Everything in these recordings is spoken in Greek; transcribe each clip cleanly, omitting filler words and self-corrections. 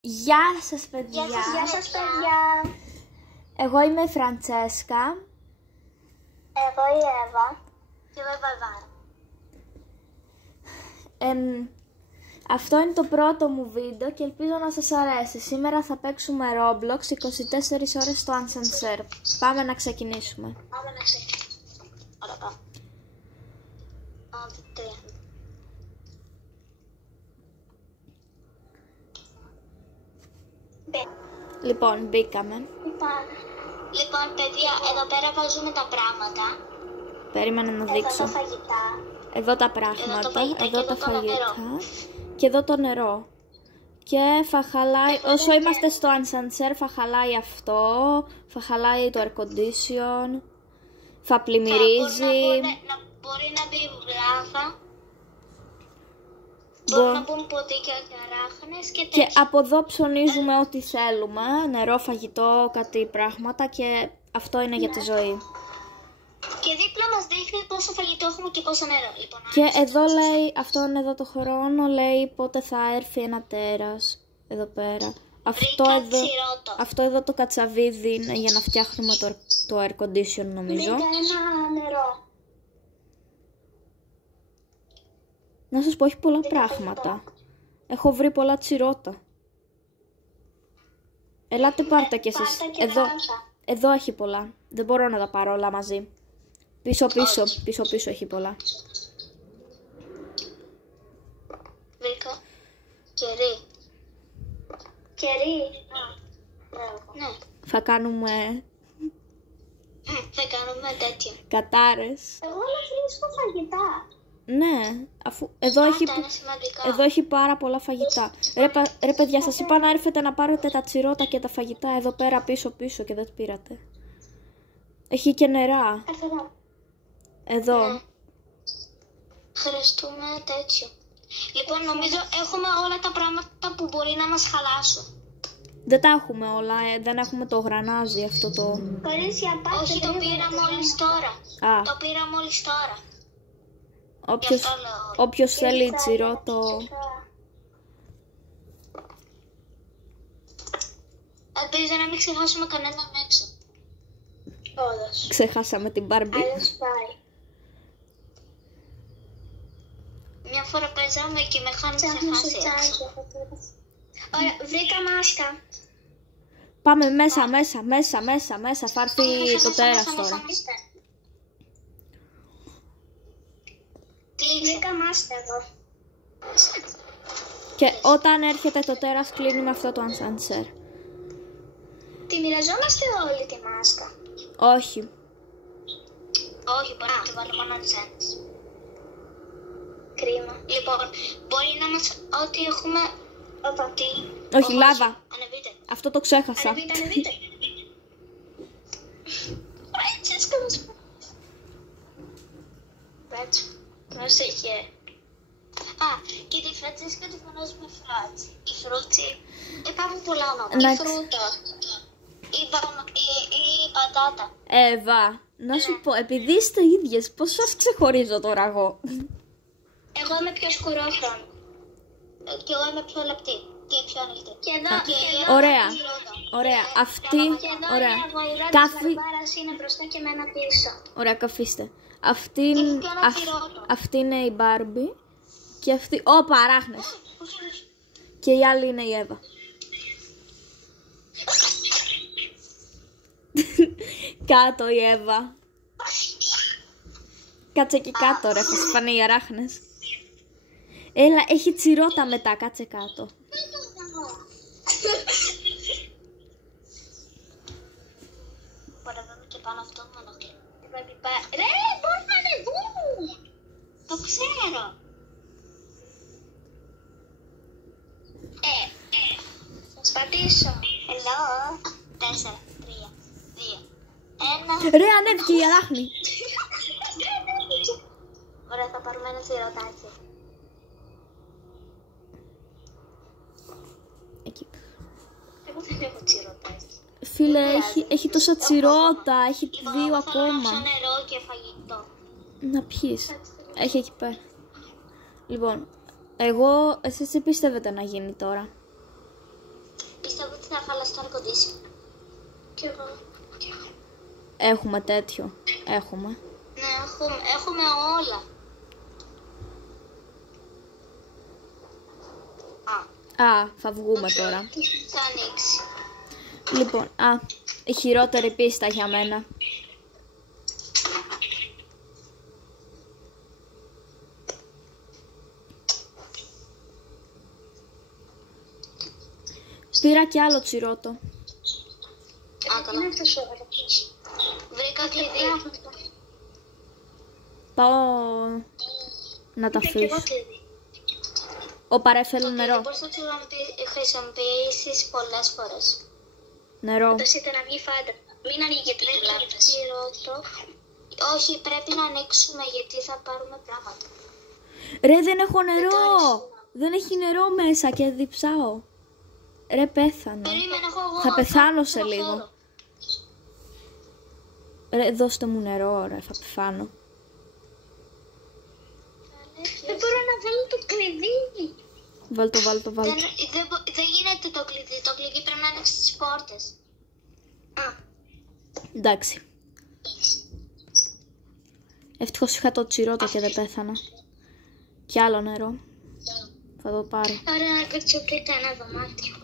Γεια σας παιδιά. Γεια σας παιδιά. Εγώ είμαι η Φραντσέσκα. Εγώ η Εύα. Και εγώ η Βαρβάρα. Αυτό είναι το πρώτο μου βίντεο και ελπίζω να σας αρέσει. Σήμερα θα παίξουμε Roblox 24 ώρες στο Ascenseur. Πάμε να ξεκινήσουμε. Ωραία, πάμε. Λοιπόν, μπήκαμε. Λοιπόν, παιδιά, εδώ πέρα βάζουμε τα πράγματα. Περίμενα να δείξω. Εδώ τα φαγητά. Εδώ τα πράγματα, εδώ τα το φαγητά νερό. και εδώ το νερό. Και θα χαλάει, όσο είμαστε στο Ascenseur θα χαλάει αυτό, θα χαλάει το air condition, θα πλημμυρίζει. Μπορεί να μπει βλάβα. Μπορούν να μπουν ποδίκια και αράχνες και τέτοια. Και από εδώ ψωνίζουμε ό,τι θέλουμε, νερό, φαγητό, κάτι πράγματα και αυτό είναι για τη ζωή. Και δίπλα μας δείχνει πόσο φαγητό έχουμε και πόσο νερό. Λοιπόν, και εδώ λέει, αυτό είναι εδώ το χρόνο, λέει πότε θα έρθει ένα τέρας, εδώ πέρα. Αυτό εδώ το κατσαβίδι είναι για να φτιάχνουμε το air condition νομίζω. Βρήκα ένα νερό. Να σας πω, έχει πολλά πράγματα. Έχω βρει πολλά τσιρότα. Ελάτε πάρτε κι εσείς. Εδώ έχει πολλά. Δεν μπορώ να τα πάρω όλα μαζί. Πίσω έχει πολλά. Βρήκα κερί. Κερί. Ναι. Θα κάνουμε τέτοια. κατάρες. Εγώ όλα βρίσκω φαγητά. Ναι, αφού εδώ έχει πάρα πολλά φαγητά. Ρε παιδιά, σας είπα να έρθετε να πάρετε τα τσιρότα και τα φαγητά εδώ πέρα πίσω και δεν πήρατε. Έχει και νερά. Εδώ. Ναι. Χρειαστούμε τέτοιο. Λοιπόν, νομίζω έχουμε όλα τα πράγματα που μπορεί να μας χαλάσουν. Δεν τα έχουμε όλα, δεν έχουμε το γρανάζι αυτό το... Όχι, το πήρα μόλις τώρα. Το πήρα μόλις τώρα. Όποιος θέλει τσιρότο... Ελπίζω να μην ξεχάσουμε κανέναν έξω. Όντως. Ξεχάσαμε την Μπάρμπι. Μια φορά παίζαμε και με είχαν ξεχάσει έξω. Ωραία, βρήκα μάσκα. Πάμε μέσα. Θα έρθει το τέρας τώρα. Βρήκα μάσκα εδώ. Και όταν έρχεται το τέρας κλείνουμε αυτό το Ascenseur. Τη μοιραζόμαστε όλη τη μάσκα. Όχι. Όχι, μπορεί να τη βάλω μόνο της ένας. Κρίμα. Λοιπόν, μπορεί να μας... Ό,τι έχουμε... Όχι, λάβα. Ανεβείτε. Αυτό το ξέχασα. Ανεβείτε. Φραντσέσκα μας πω. Πρόσεχε. Και τη Φραντσέσκα τη φωνάζουμε Φράτς. Η Φρούτσι. Υπάρχουν πολλά ονόματα. Η Φρούτα. Η πατάτα. Εύα, να σου πω, επειδή είστε ίδιες, πώς σας ξεχωρίζω τώρα εγώ. Εγώ είμαι πιο σκουρόχρονη. Και εγώ είμαι πιο λεπτή. Και πιο ανοιχτή. Και εδώ Ωραία. Αυτή... Ωραία. Είναι μπροστά και εμένα πίσω. Ωραία, καθίστε. Αυτή είναι η Μπάρμπι. Και αυτή... Παράχνες. Και η άλλη είναι η Εύα. Κάτω η Εύα. Κάτσε εκεί κάτω ρε, θα σου φάνε οι αράχνες. Έλα, έχει τσιρότα μετά, κάτσε κάτω. Μπορεί να δούμε και πάνω αυτό μόνο. Ρε, μπορεί να ανεβούν. Το ξέρω. Θα σπατήσω. Hello. 4, 3, 2, 1. Ρε, ανέβηκε η αράχνη. Ωραία, θα πάρουμε ένα τσιροτάκι. Εκεί. Εγώ δεν έχω τσιροτάκι. Φίλε, έχει τόσα τσιρότα, έχει 2 ακόμα. Έχω νερό και φαγητό. Να πιείς. Έχει εκεί πέρα. Λοιπόν, εσείς τι πιστεύετε να γίνει τώρα? στο air condition. Κι εγώ. Έχουμε τέτοιο. Έχουμε. Ναι, έχουμε όλα. Θα βγούμε τώρα. Θα ανοίξει. Λοιπόν, η χειρότερη πίστα για μένα. Πήρα κι άλλο τσιρότο. Βρήκα κλειδί. Πάω να τα αφήσω. Παρέ θέλω νερό. Μπορείς να το χρησιμοποιήσεις πολλές φορές. Νερό. Είτε να βγει φάντα. Μην ανοίγετε την λάμπα. Όχι, πρέπει να ανοίξουμε γιατί θα πάρουμε πράγματα. Ρε, δεν έχω νερό. Δεν έχει νερό μέσα και διψάω. Ρε, πέθανα. Θα πεθάνω σε λίγο. Ρε, δώστε μου νερό, ρε, θα πεθάνω. Δεν μπορώ να βάλω το κλειδί. Βάλ' το. Δεν γίνεται το κλειδί. Το κλειδί πρέπει να ανοίξει τις πόρτες. Εντάξει. Ευτυχώς είχα το τσιρότο και δεν πέθανα. Κι άλλο νερό. Θα το πάρω. Άρα να παίξω πριν ένα δωμάτιο.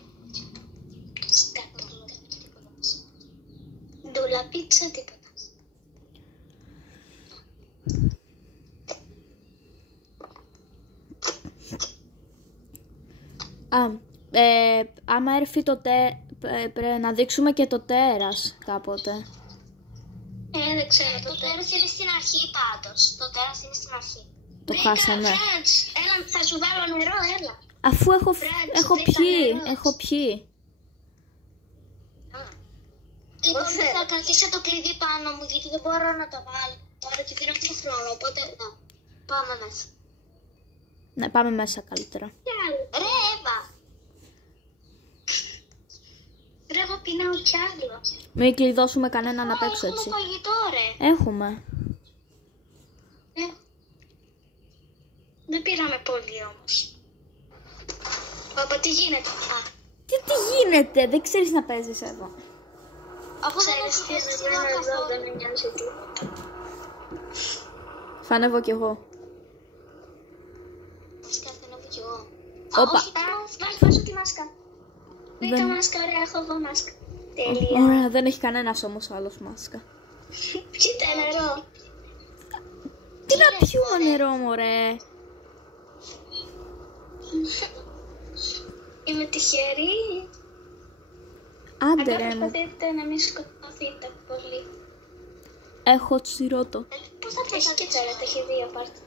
Ντούλα πίτσα, τίποτα. Άμα έρθει το πρέπει να δείξουμε και το τέρας κάποτε. Δεν ξέρω. Το τέρας είναι στην αρχή πάντως. Το τέρας είναι στην αρχή. Το χάσαμε. Έλα, θα σου βάλω νερό, έλα. Αφού έχω πιει. Λοιπόν, θα κρατήσω το κλειδί πάνω μου γιατί δεν μπορώ να το βάλω. Τώρα και δεν έχω χρόνο, οπότε πάμε μέσα. Ναι, πάμε μέσα καλύτερα. Ρε, Εύα. Ρε, εγώ πεινάω κι άλλο. Μην κλειδώσουμε κανέναν απ' έξω έτσι. Έχουμε φαγητό, ρε. Έχουμε. Δεν πήραμε πολύ όμως. Παπα, τι γίνεται. Τι γίνεται, δεν ξέρεις να παίζεις εδώ. Αφού δεν έχεις εδώ, δεν με νοιάζει τίποτα. Θα ανέβω κι εγώ. Φυσικά θα ανέβω κι εγώ. Όπα. Βάζω τη μάσκα. Βρήκα μάσκα, ωραία, έχω εγώ μάσκα. Τέλεια. Ωραία, δεν έχει κανένας όμως άλλος μάσκα. Πιείτε νερό. Τι να πιούμε νερό, μωρέ. Είμαι τυχερή. Άντε ρε μου. Προσπαθείτε να μην σκοτωθείτε πολύ. Έχω τσιρότο. Πώς θα πέσει και τσιρότο, έχει δύο πάρτι.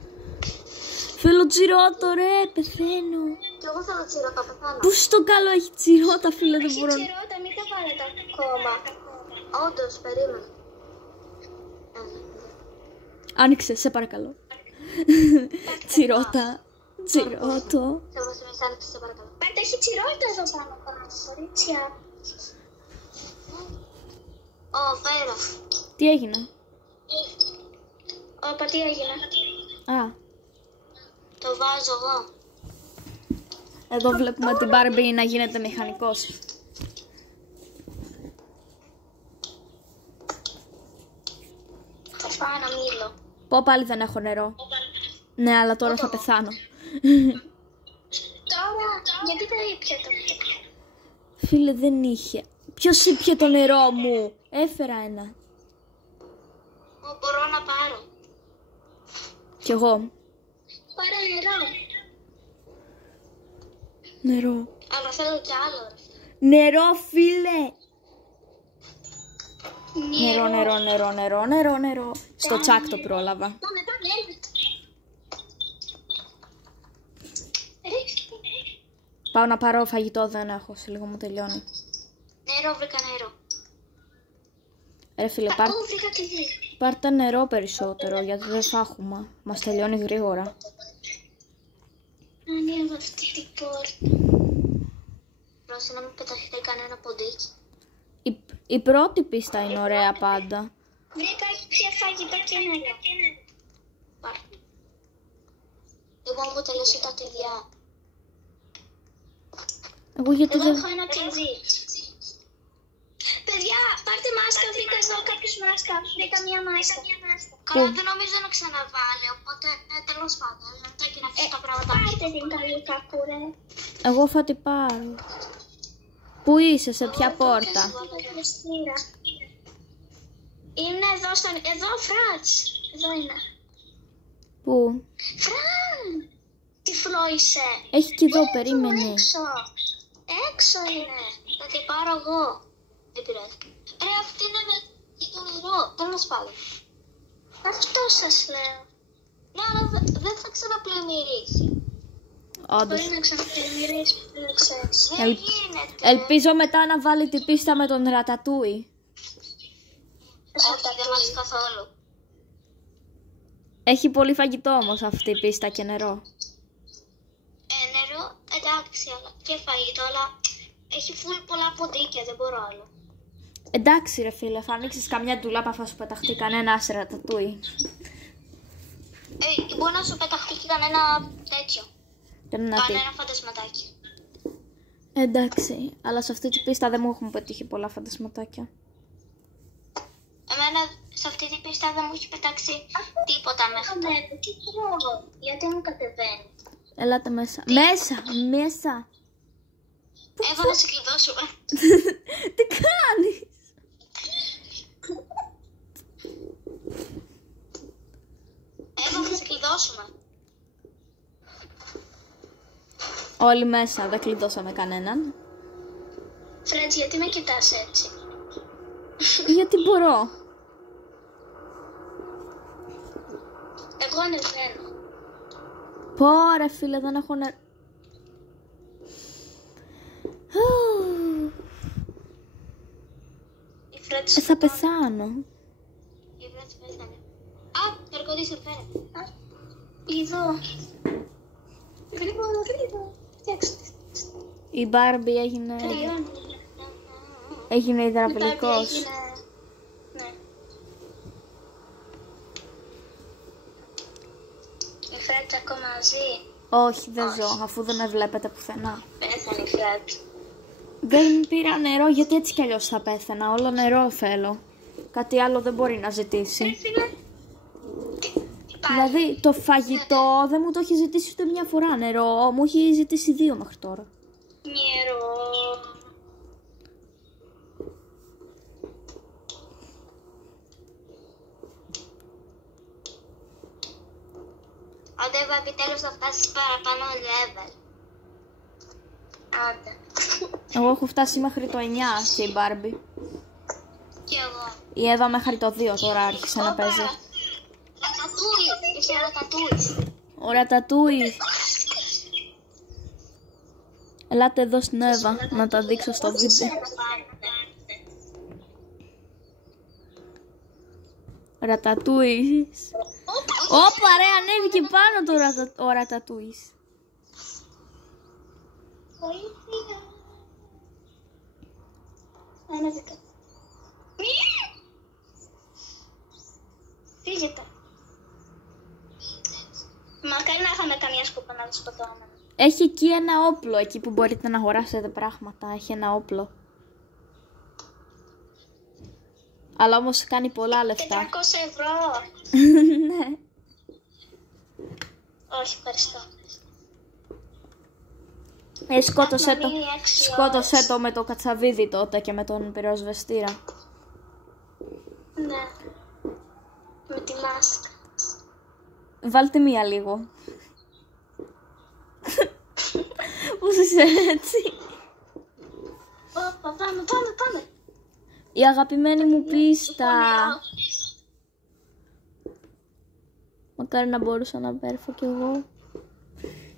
Θέλω τσιρότο ρε, πεθαίνω. Κι εγώ θέλω τσιρότα, πεθάνω. Πού στο καλό έχει τσιρότα φίλε, δεν μπορώ. Έχει τσιρότα, μην τα βάλετε ακόμα. Όντως, περίμενε. Άνοιξε, σε παρακαλώ. Τσιρότα. Τσιρότο. Θα μας άνοιξε, σε παρακαλώ. Πάτε, έχει τσιρότα εδώ πάνω, κορίτσια. Φέρα. Τι έγινε? Όπα, τι έγινε? Το βάζω εγώ. Εδώ βλέπουμε την Barbie να γίνεται μηχανικός. Θα φάω ένα μήλο. Πω πάλι δεν έχω νερό. Ναι, αλλά τώρα θα πεθάνω. Τώρα, γιατί δεν ήπια το νερό? Φίλε, δεν είχε. Ποιος ήπια το νερό μου? Έφερα ένα. Μπορώ να πάρω. Κι εγώ. Πάρε νερό. Νερό. Αλλά θέλω κι άλλο. Νερό, φίλε. Νερό. Στο τσάκ το πρόλαβα. Πάω να πάρω φαγητό, δεν έχω, σε λίγο μου τελειώνει. Νερό, βρήκα νερό. Ρε φίλε, πάρτε νερό περισσότερο, γιατί δεν θα έχουμε. Μας τελειώνει γρήγορα. Ανοίγω αυτή την πόρτα. Πρόσεχε να μην πεταχθεί κανένα ποντίκι. Η πρώτη πίστα είναι ωραία πάντα. Βρήκα και φαγητό και νερό. Πάρ. Εγώ έχω τελειώσει τα κλειδιά. Εγώ γιατί Εγώ δεν... έχω ένα κλειδί. βρήκα μια μάσκα. Καλά, δεν νομίζω να ξαναβάλει, οπότε τέλος πάντων. Μετά και να αφήσω τα πράγματα. Πάρτε την καλή καπουρέ. Εγώ θα την πάρω. Πού είσαι, σε ποια πόρτα? Είναι εδώ, Φράτς. Εδώ είναι. Πού? Φραν! Τυφλό είσαι. Έχει και εδώ, περίμενε. Έξω είναι. Θα την πάρω εγώ. Δεν πειράζει. Αυτή είναι για το νερό. Τέλος πάντων. Αυτό σας λέω. Ναι, αλλά δεν θα ξαναπλημμυρίσει. Όντως. Μπορεί να ξαναπλημμυρίσει, δεν ξέρεις. Δεν γίνεται. Ελπίζω μετά να βάλει την πίστα με τον Ρατατούι. Όχι, δεν βάζει καθόλου. Έχει πολύ φαγητό όμως αυτή η πίστα και νερό. Νερό, εντάξει, αλλά και φαγητό, αλλά έχει φουλ πολλά ποντίκια, δεν μπορώ άλλο. Εντάξει ρε φίλε, θα ανοίξεις καμιά ντουλάπα, θα σου πεταχτεί κανένα Ρατατούι. Μπορεί να σου πεταχτεί και κανένα τέτοιο. Κανένα φαντασματάκι. Εντάξει, αλλά σε αυτή την πίστα δεν μου έχουν πετύχει πολλά φαντασματάκια. Εμένα σε αυτή την πίστα δεν μου έχει πετάξει τίποτα μέχρι τώρα. Τι τρώω, γιατί μου κατεβαίνει. Ελάτε μέσα. Μέσα! Εύα, να σε κλειδώσουμε. Τι κάνεις? Εύα, να σε κλειδώσουμε. Όλοι μέσα, δεν κλειδώσαμε κανέναν. Φρέτς, γιατί με κοιτάς έτσι? Γιατί μπορώ. Εγώ ανεβαίνω. Πω ρε φίλε, δεν έχω νερό. Θα πεθάνω. Η Φρέτς πέθανε. Α, το αρκώδης φέρε. Εδώ. Γρήγορα. Φτιάξτε. Η Μπάρμπι έγινε υδραυλικός. Ναι. Η Φρέτς ακόμα ζει? Όχι, δεν ζω, αφού δεν με βλέπετε πουθενά. Πέθανε η Φρέτς. Δεν πήρα νερό, γιατί έτσι κι αλλιώς θα πέθαινα. Όλο νερό θέλω. Κάτι άλλο δεν μπορεί να ζητήσει. Δηλαδή το φαγητό δεν μου το έχει ζητήσει ούτε μια φορά. Νερό μου έχει ζητήσει 2 μέχρι τώρα. Νερό. Άντε, επιτέλους θα φτάσεις παραπάνω level. Άντε. Εγώ έχω φτάσει μέχρι το 9 και η Μπάρμπι. Κι εγώ. Η Εύα μέχρι το 2 τώρα άρχισε να παίζει. Ρατατούι, είσαι Ρατατούι. Ο Ρατατούι. Ελάτε εδώ στην Εύα να τα δείξω στο βίντεο. Ρατατούις. Όπα ρε, ανέβηκε πάνω ο Ρατατούις. Φύγετε. Μακάρι να είχαμε καμία σκοπό να σκοτώνουμε. Έχει εκεί ένα όπλο, εκεί που μπορείτε να αγοράσετε πράγματα. Έχει ένα όπλο. Αλλά όμως κάνει πολλά λεφτά. 400 ευρώ. Ναι. Όχι, ευχαριστώ. Σκότωσέ το με το κατσαβίδι τότε και με τον πυροσβεστήρα. Ναι. Με τη μάσκα. Βάλτε μία λίγο. Πώς είσαι έτσι? Πάμε. Η αγαπημένη μου πίστα. Μακάρι να μπορούσα να πέρφω κι εγώ.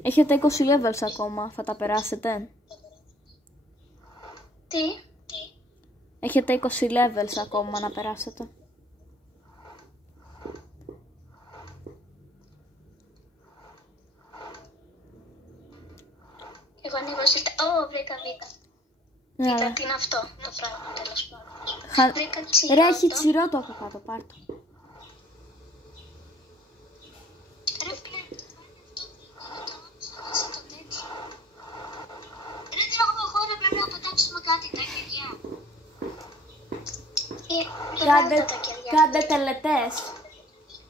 Έχετε 20 levels ακόμα, θα τα περάσετε? Τι? Έχετε 20 levels ακόμα να περάσετε. Εγώ ανοίγω σύστα. Ω, βρήκα β'. Β', τι είναι αυτό το πράγμα, τέλος πάντων. Βρήκα τσιρότο. Ρε, έχει τσιρότο από κάτω, πάρ' το. Ρε, φίλε, ρε, τι έχω χώρα, πρέπει να πετάξουμε κάτι, τα χέρια. Κάντε τα χέρια. Κάντε τελετές.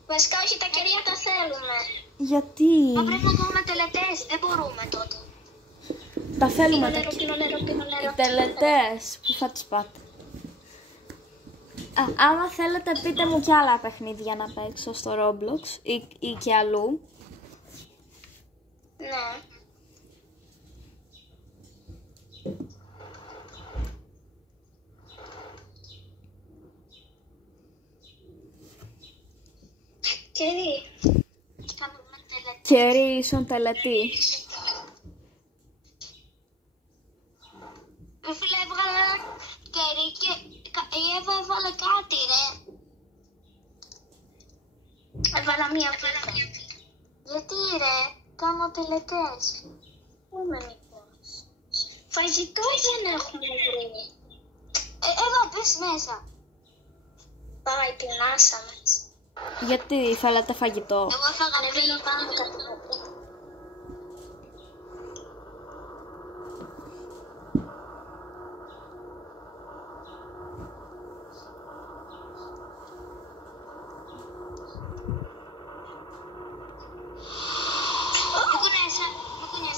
Βασικά όχι, τα κεριά τα θέλουμε. Γιατί? Μα πρέπει να κάνουμε τελετές, δεν μπορούμε τότε. Τα θέλουμε Πίνω νερό. οι τελετές. Πού θα τις πάτε? Άμα θέλετε πείτε μου κι άλλα παιχνίδια να παίξω στο Roblox ή και αλλού. Ναι. Κερί ίσον τελετή. Φίλε, έβγαλα κερί και η Εύα έβαλε κάτι, ρε. Έβαλα μία πίτα. Γιατί, ρε, κάνω τελετές. Πού είμαι μικρός. Φαγητό δεν έχουμε βρει. Εδώ, πες μέσα. Πάει, πεινάσαμε. Γιατί θέλετε φαγητό? Εγώ έφαγα πριν πάνω κάτι.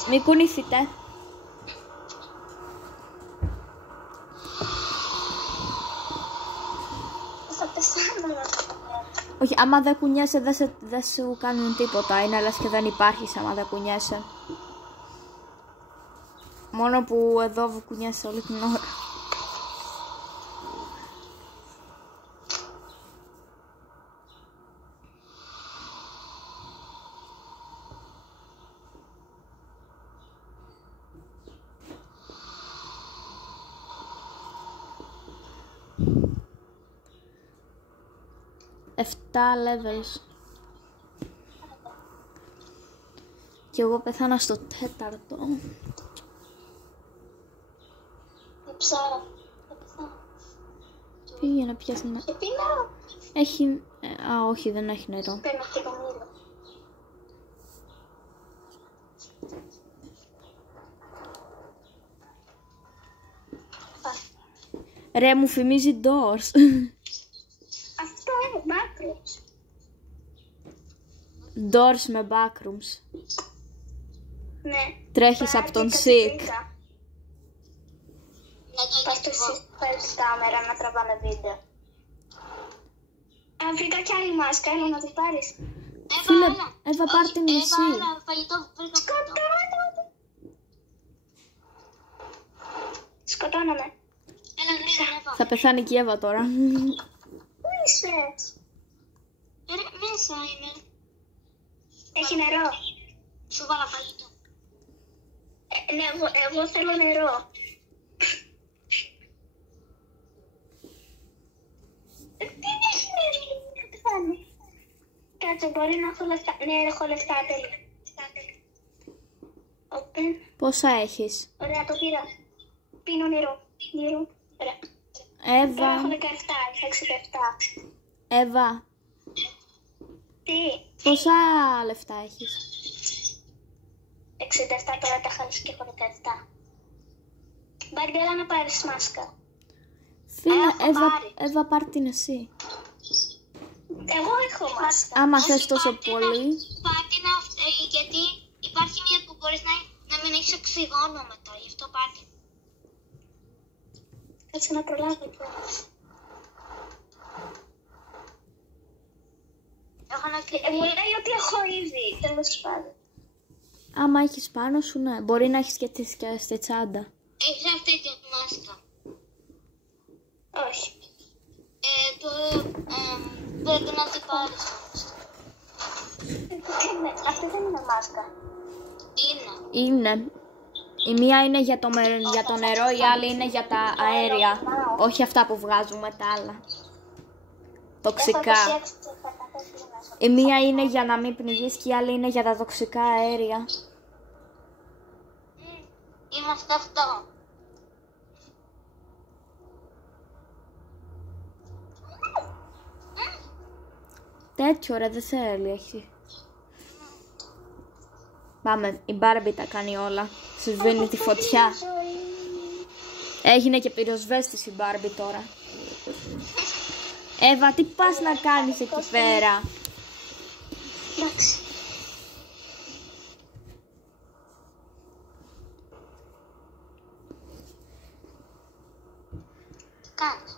Μη κουνηθείτε. Θα πεθάνω. Όχι, άμα δεν κουνιέσαι δεν σου κάνουν τίποτα. Είναι λες και δεν υπάρχεις άμα δεν κουνιέσαι. Μόνο που εδώ κουνιέσαι όλη την ώρα. Εφτά levels. Και εγώ πέθανα στο 4ο. Ψάρα. Πήγαινε πιάσει νερό. Έχει... όχι, δεν έχει νερό. Παίρνω και το μήλο. Ρε, μου θυμίζει Doors. Αυτό είναι backrooms. Doors με backrooms. Ναι. Τρέχεις από τον Sick. Πας στο Sick, παίρνεις κάμερα να τραβάμε βίντεο. Αν βρήκα κι άλλη μάσκα, έλα να την πάρεις. Φίλε, Εύα πάρ' την εσύ. Σκοτώναμε. Θα πεθάνει και η Εύα τώρα. Πού είσαι? Μέσα είμαι. Έχει νερό. Σου βάλα φαγητό. Ναι, εγώ θέλω νερό. Δεν έχει νερό. Πεθάνει. Κάτσε, μπορεί να έχω λεφτά. Ναι, έχω λεφτά, τέλεια. Πόσα έχεις? Ωραία, το πήρα. Πίνω νερό. Ωραία. Εύα. Τώρα έχω 17, είχα 67. Εύα. Τι? Πόσα λεφτά έχεις? 67, τώρα τα χάλισα και έχω 17. Μπαρντέλα να πάρεις μάσκα. Φίλε, Εύα πάρ' την εσύ. Εγώ έχω μάσκα. Άμα θες τόσο πολύ. Πάρτι να, γιατί υπάρχει μία που μπορείς να μην έχεις οξυγόνο μετά, γι' αυτό πάρτι. Κάτσε να προλάβω κιόλας. Μου λέει ότι έχω ήδη, τέλος πάντων. Άμα έχεις πάνω σου, ναι. Μπορεί να έχεις και στη τσάντα. Έχεις αυτή τη μάσκα? Όχι. Πρέπει να την πάρεις. Αυτή δεν είναι μάσκα. Είναι. Η μία είναι για το νερό, η άλλη είναι για τα αέρια. Όχι αυτά που βγάζουμε τα άλλα. Τοξικά. Η μία είναι για να μην πνιγείς και η άλλη είναι για τα τοξικά αέρια. Είμαστε αυτό. Τέτοιο ρε, δεν θέλει, έχει. Πάμε, η Μπάρμπι τα κάνει όλα. Σου σβήνει τη φωτιά. Έγινε και πυροσβέστης η Μπάρμπι τώρα. Εύα, τι πας να κάνεις εκεί πέρα? Εντάξει. Τι κάνεις?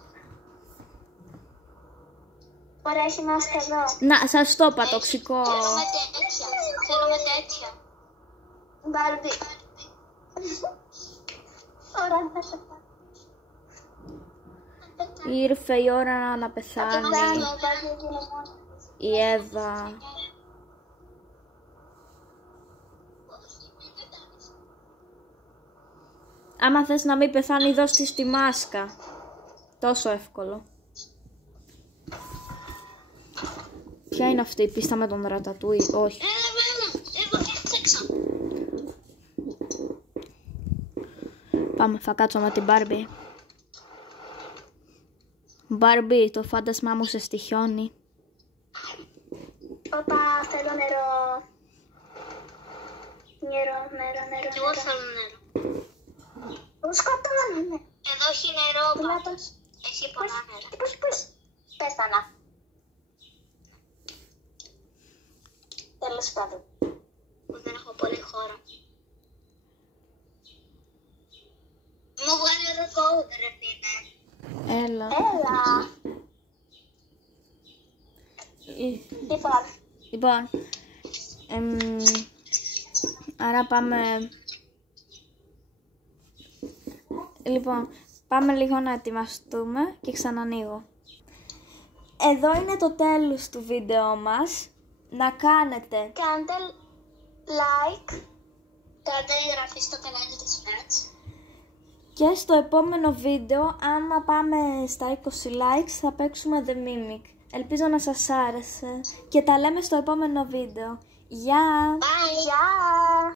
Ωραία, έχει μάσκα εδώ. Να, σας το είπα, τοξικό. Θέλουμε τέτοια. Θέλουμε τέτοια. Μπάρμπι. Ωραία, θα σε πάω. Ήρθε η ώρα να πεθάνει η Εύα. Άμα θες να μην πεθάνει, δώσ' της τη μάσκα. Τόσο εύκολο. Ποια είναι αυτή η πίστα με τον Ρατατούι? Όχι. Πάμε, θα κάτσω με την Μπάρμπι. Μπάρμπι, το φάντασμά μου σε στοιχιώνει. Όπα, θέλω νερό. Νερό. Εγώ θέλω νερό. Σκοτώνουμε. Εδώ έχει νερό. Έχει πολλά νερά. Πώς. Πες τα να. Τέλος πάντων. Δεν έχω πολύ χώρο. Μου βγάλει ο ρεκόρντ, ρε φίλε. Έλα. Λοιπόν, άρα πάμε... Λοιπόν, πάμε λίγο να ετοιμαστούμε και ξανανοίγω. Εδώ είναι το τέλος του βίντεο μας. Να κάνετε like, κάντε εγγραφή στο κανάλι της Frats. Και στο επόμενο βίντεο, άμα πάμε στα 20 likes, θα παίξουμε The Mimic. Ελπίζω να σας άρεσε και τα λέμε στο επόμενο βίντεο. Γεια! Bye!